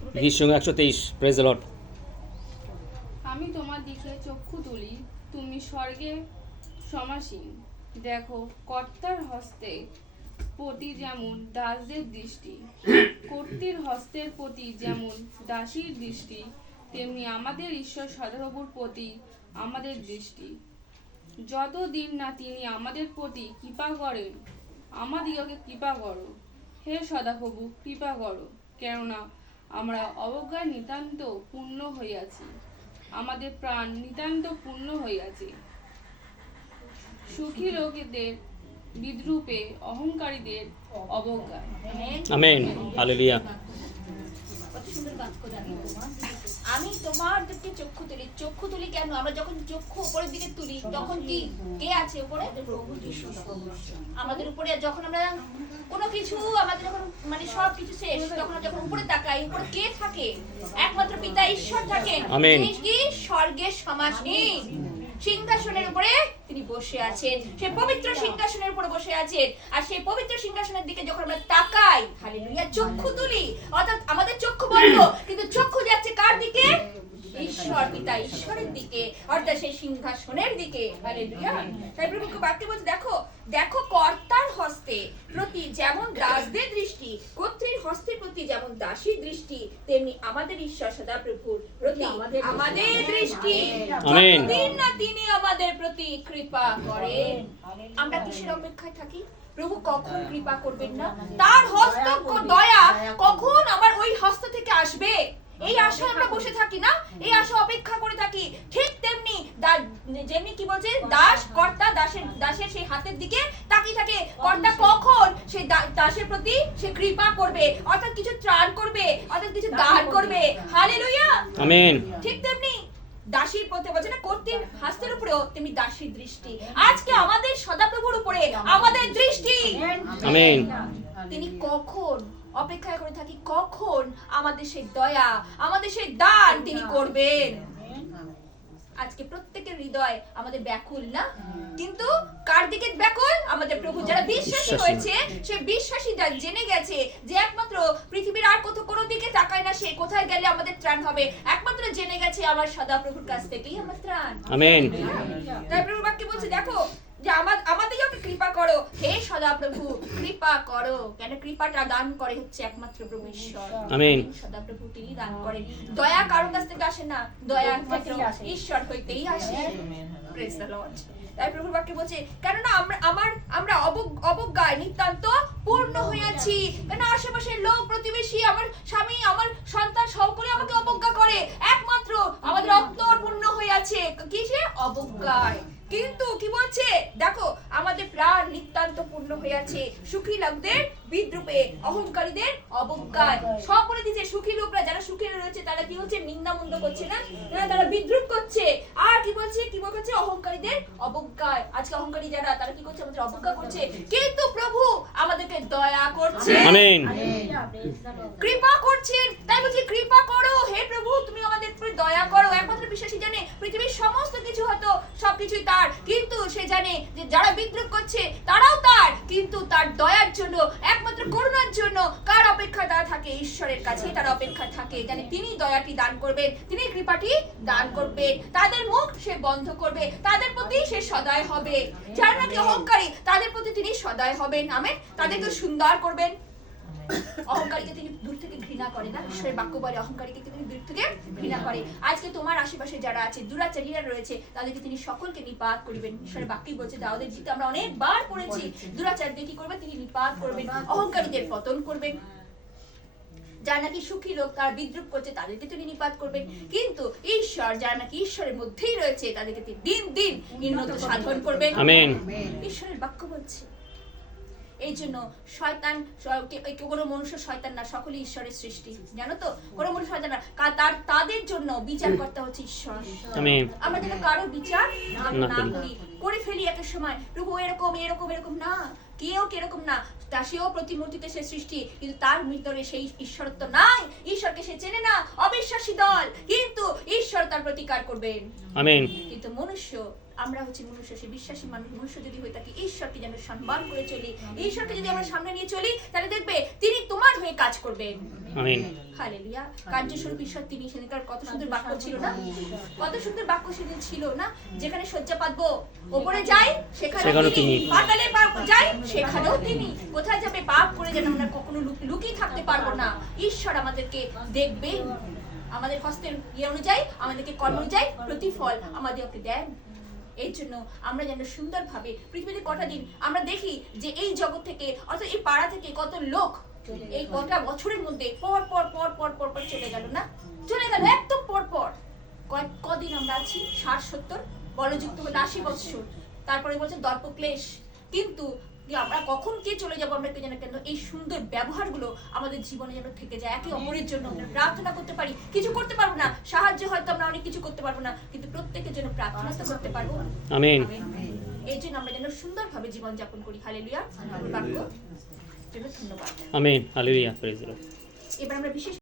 গীত 123 praise the Lord. আমি তোমার দিকে চক্ষু তুলি, তুমি স্বর্গে সমাসীন। দেখো কর্তার হস্তে প্রতি যেমন দাসদের দৃষ্টি, কর্ত্রীর হস্তের প্রতি যেমন দাসীর দৃষ্টি, তেমনি আমাদের ঈশ্বর সদাপ্রভুর প্রতি আমাদের দৃষ্টি। যতদিন না তিনি আমাদের প্রতি কৃপা করেন, আমাদিগকে কৃপা করো। হে সদাপ্রভু, কৃপা করো, কেননা আমরা অবজ্ঞায় নিতান্ত পূর্ণ হইয়াছি, আমাদের প্রাণ নিতান্ত পূর্ণ হইয়াছে। সুখী লোকেদের বিদ্রূপে, অহংকারীদের অবজ্ঞা। Amen, hallelujah. কত সুন্দর বাক্য জানি আমি তোমার দিকে চক্ষু তুলি। চক্ষু তুলি কেন? আমরা যখন চক্ষু উপরের দিকে তুলি তখন কি কে আছে উপরে? প্রভু যিশু আমাদের উপরে। যখন আমরা কোনো কিছু আমাদের যখন মানে সব কিছু শেষ, তখন যখন উপরে তাকাই, উপরে কে থাকে? একমাত্র পিতা ঈশ্বর থাকেন। তিনি কি স্বর্গের সমাসীন, সিংহাসনের উপরে তিনি বসে আছেন। সেই পবিত্র সিংহাসনের উপরে বসে আছেন। আর সেই পবিত্র সিংহাসনের দিকে যখন আমরা তাকাই, হালেলুয়া, চক্ষু তুলি, অর্থাৎ আমাদের চক্ষু বন্ধ, কিন্তু চক্ষু যাচ্ছে কার দিকে? ঈশ্বর পিতা ঈশ্বরের দিকে, অর্থাৎ সেই সিংহাসনের দিকে। হালেলুয়া। তাই প্রভুকে বাক্যে বলছে, দেখো দেখো কর্তার হস্তে প্রতি যেমন দাসদের দৃষ্টি, কর্ত্রীর হস্তের প্রতি যেমন দাসীর দৃষ্টি, তেমনি আমাদের ঈশ্বর সদাপ্রভুর প্রতি আমাদের দৃষ্টি। যতদিন না তিনি আমাদের প্রতি কৃপা করেন। আমরা কিসের অপেক্ষায় থাকি? প্রভু কখন কৃপা করবেন না? তার হস্ত দয়া কখন আমার ওই হস্ত থেকে আসবে, এই আশা আমরা বসে থাকি না, এই আশা অপেক্ষা করে থাকি। ঠিক তেমনি যেমনি কি বলছে, দাস কর্তা দাসের সেই হাতের দিকে তাকিয়ে থাকে। কর্তা কখন সেই দাসের প্রতি সে কৃপা করবে, অর্থাৎ কিছু ত্রাণ করবে, অর্থাৎ কিছু দান করবে। Hallelujah, amen. ঠিক তেমনি দাসীর প্রতি বলছে না, কর্ত্রীর হস্তের উপরেও তেমনি দাসীর দৃষ্টি। আজকে আমাদের সদাপ্রভুর উপরে আমাদের দৃষ্টি। আমেন। তিনি কখন অপেক্ষা করে থাকি, কখন আমাদের সেই দয়া, আমাদের সেই দান তিনি করবেন। আজকে প্রত্যেকের হৃদয় আমাদের ব্যাকুল না, কিন্তু কার দিকে ব্যাকুল? আমাদের প্রভু। যারা বিশ্বাসী হয়েছে, সে বিশ্বাসীরা জেনে গেছে যে একমাত্র পৃথিবীর আর কোনো দিকে তাকায় না, সে কোথায় গেলে আমাদের ত্রাণ হবে। একমাত্র জেনে গেছে আমার সদাপ্রভুর কাছ থেকেই আমার ত্রাণ। আমেন। তাই প্রভু বাক্যে বলছে, দেখো যে আমাদেরকে কৃপা করো, হে সদাপ্রভু কৃপা করো। কেন? কৃপাটা দান করে হচ্ছে একমাত্র প্রভু ঈশ্বর। আমেন। সদাপ্রভু তিনি দান করেন। দয়া কারোর কাছ থেকে আসে না, দয়া একমাত্র ঈশ্বর হইতেই আসে। Praise the Lord. তাই প্রভুর বাক্যে বলছে, কেননা আমরা অবজ্ঞায় নিতান্ত পূর্ণ হইয়াছি। কেন? আশেপাশের লোক, প্রতিবেশী, আমার স্বামী, আমার সন্তান সকলে আমাকে অবজ্ঞা করে। একমাত্র আমাদের অন্তর পূর্ণ হইয়াছে কিসে? অবজ্ঞায়। কিন্তু কি বলছে? দেখো আমাদের প্রাণ নিতান্ত পূর্ণ হইয়াছে সুখী লোকদের বিদ্রূপে, অহংকারীদের অবজ্ঞায়। সব বলে দিচ্ছে, সুখী লোকরা যারা সুখী রয়েছে তারা কি হচ্ছে? নিন্দামন্দ করছে না, তারা বিদ্রূপ করছে। আর কি বলছে? কি বলছে? অহংকারীদের অবজ্ঞায়। আজকে অহংকারী যারা, তারা কি করছে? আমাদের অবজ্ঞা করছে। কিন্তু প্রভু আমাদেরকে দয়া করছে, আমেন, কৃপা করছেন। তাই বলছি, কৃপা করো হে প্রভু, তুমি আমাদের উপরে দয়া করো। একমাত্র বিশ্বাসী জানে পৃথিবীর সমস্ত কিছু হয়তো সবকিছুই তার, কিন্তু সে জানে যে যারা বিদ্রূপ করছে তারাও তার, কিন্তু তার দয়ার জন্য, একমাত্র করুণার জন্য কার অপেক্ষা তারা থাকে? ঈশ্বরের কাছে তারা অপেক্ষা থাকে, জানে তিনি দয়াটি দান করবেন, তিনি কৃপাটি দান করবেন। তাদের মুখ সে বন্ধ করবে, তাদের প্রতি সে সদয় হবে। যারা নাকি অহংকারী, তাদের প্রতি তিনি সদয় হবেন। আমেন। তাদেরকে সুন্দর করবেন। অহংকারীকে তিনি দূর থেকে ঘৃণা করে না। ঈশ্বরের বাক্য বলে অহংকারীকে তিনি দূর থেকে ঘৃণা করে। আজকে তোমার আশেপাশে যারা আছে, দুরাচারীরা রয়েছে, তাদেরকে তিনি সকলকে নিপাত করবেন। ঈশ্বরের বাক্যই বলছে, দাউদের গীতে আমরা অনেকবার পড়েছি, দুরাচারীদের কি করবেন? তিনি নিপাত করবেন, অহংকারীদের পতন করবেন। যারা নাকি সুখী লোক, তারা বিদ্রূপ করছে, তাদেরকে তিনি নিপাত করবেন। কিন্তু ঈশ্বর, যারা নাকি ঈশ্বরের মধ্যেই রয়েছে, তাদেরকে তিনি দিন দিন উন্নত সাধন করবেন। আমেন। ঈশ্বরের বাক্য বলছে। এই জন্য শয়তান, কোনো মনুষ্য শয়তান না, সকলে ঈশ্বরের সৃষ্টি। জানো তো, কোনো মনুষ্য শয়তান না, তাদের জন্য বিচার করতে হচ্ছে ঈশ্বর। আমরা যেন কারো বিচার না করি, করে ফেলি এক সময়, প্রভু এরকম এরকম এরকম না, কেউ কিরকম না, তা সেও প্রতিমূর্তিতে সে সৃষ্টি, কিন্তু তার ভিতরে সেই ঈশ্বরত্ব নাই, ঈশ্বরকে সে চেনে না। অবিশ্বাসী দল, কিন্তু ঈশ্বর তার প্রতিকার করবেন। আমেন। কিন্তু মনুষ্য আমরা হচ্ছে মনুষ্য, সে বিশ্বাসী মানুষ মনুষ্য যদি হয়ে থাকি, ঈশ্বরকে যেন সম্মান করে চলি, ঈশ্বরকে যদি আমরা সামনে নিয়ে চলি, তাহলে দেখবে তিনি তোমার হয়ে কাজ করবেন। আমিন। হালেলুয়া। কার্যস্বরূপ ঈশ্বর তিনি। সেদিনকার কত সুন্দর বাক্য ছিল না? কত সুন্দর বাক্য সেদিন ছিল না? যেখানে শয্যা পাতবো ওপরে যাই সেখানেও তিনি, পাতালে যাই সেখানেও তিনি। কোথায় যাবে? পাপ করে যেন আমরা কখনো লুকিয়ে থাকতে পারবো না। ঈশ্বর আমাদেরকে দেখবে, আমাদের হস্তের ইয়ে অনুযায়ী, আমাদেরকে কর্ম অনুযায়ী প্রতিফল আমাদেরকে দেন। এই জন্য আমরা যেন সুন্দরভাবে পৃথিবীতে কটা দিন আমরা দেখি যে এই জগৎ থেকে অর্থাৎ এই পাড়া থেকে কত লোক এই কটা বছরের মধ্যে পর পর পর পর পর পর চলে গেল না? চলে গেল একদম পর পর। কদিন আমরা আছি? 60-70, বলযুক্ত হলো 80 বছর। তারপরে বলছে দর্পক্লেশ। কিন্তু আমরা কখন কে চলে যাবো আমরা কে জানি, কেন এই সুন্দর ব্যবহারগুলো আমাদের জীবনে যেন থেকে যায়। একে অপরের জন্য আমরা প্রার্থনা করতে পারি। কিছু করতে পারবো না, সাহায্য হয়তো আমরা অনেক কিছু করতে পারবো না, কিন্তু প্রত্যেকের জন্য প্রার্থনা তো করতে পারবো। আমিন। এই জন্য আমরা যেন সুন্দরভাবে জীবন যাপন করি। হালেলুয়া। বাক্য জন্য ধন্যবাদ। আমিন। হালেলুয়া। Praise the Lord. এবার আমরা বিশেষ